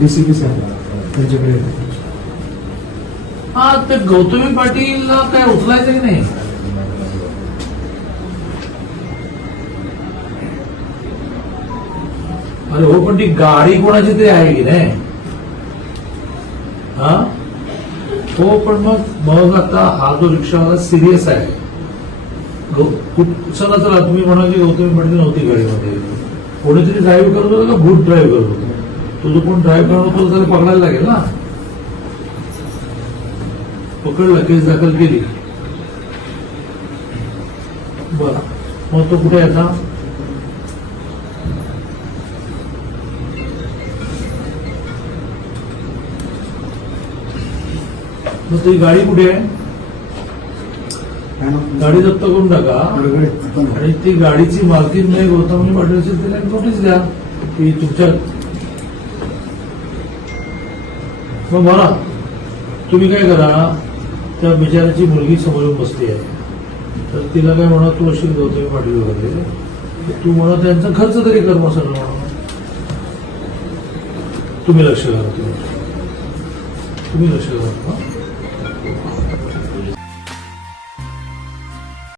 DCP साहेब त्यांच्याकडे. हा ते गौतमी पाटीलला काय उचलायचं की नाही? अरे हो, पण ती गाडी कोणाची तरी आहे की नाही? हा हो, पण मग आता हा जो रिक्षावाला सिरियस आहे. चला चला, तुम्ही म्हणा की गौतमी पाटील नव्हती गाडीमध्ये, कोणीतरी ड्राईव्ह करत होतं का भूत ड्राईव्ह करत होतं? तो जो कोण ड्राईव्ह करत होतो त्याला पकडायला लागेल ना. पकडला, केस दाखल केली. बर, मग तो कुठे आहे आता? मग ती गाडी कुठे आहे? गाडी जप्त करून टाका आणि ती गाडीची मालकीन नाही गौतमी पाटील असेल त्याला नोटीस द्या की तुमच्या. मग मला तुम्ही काय करा, त्या बिचाराची मुलगी समोरून बसली आहे, तर तिला काय म्हणा, तू अशी गौतमी पाटील वगैरे, तू म्हणा त्यांचा खर्च तरी कर मग सगळं म्हणा. तुम्ही लक्ष घाला, तुम्ही लक्ष घाला.